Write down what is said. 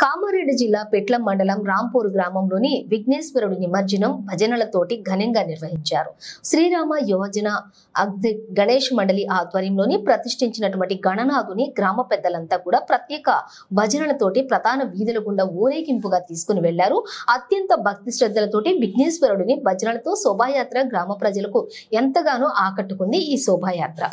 కామారెడ్డి జిల్లా పెట్ల మండలం రాంపూర్ గ్రామంలోని విఘ్నేశ్వరుడి నిమజ్జనం భజనలతోటి ఘనంగా నిర్వహించారు. శ్రీరామ యువజన గణేష్ మండలి ఆధ్వర్యంలోని ప్రతిష్ఠించినటువంటి గణనాథుని గ్రామ పెద్దలంతా కూడా ప్రత్యేక భజనలతోటి ప్రధాన వీధుల గుండా ఊరేగింపుగా తీసుకుని వెళ్లారు. అత్యంత భక్తి శ్రద్ధలతోటి విఘ్నేశ్వరుడిని భజనలతో శోభాయాత్ర గ్రామ ప్రజలకు ఎంతగానో ఆకట్టుకుంది. ఈ శోభాయాత్ర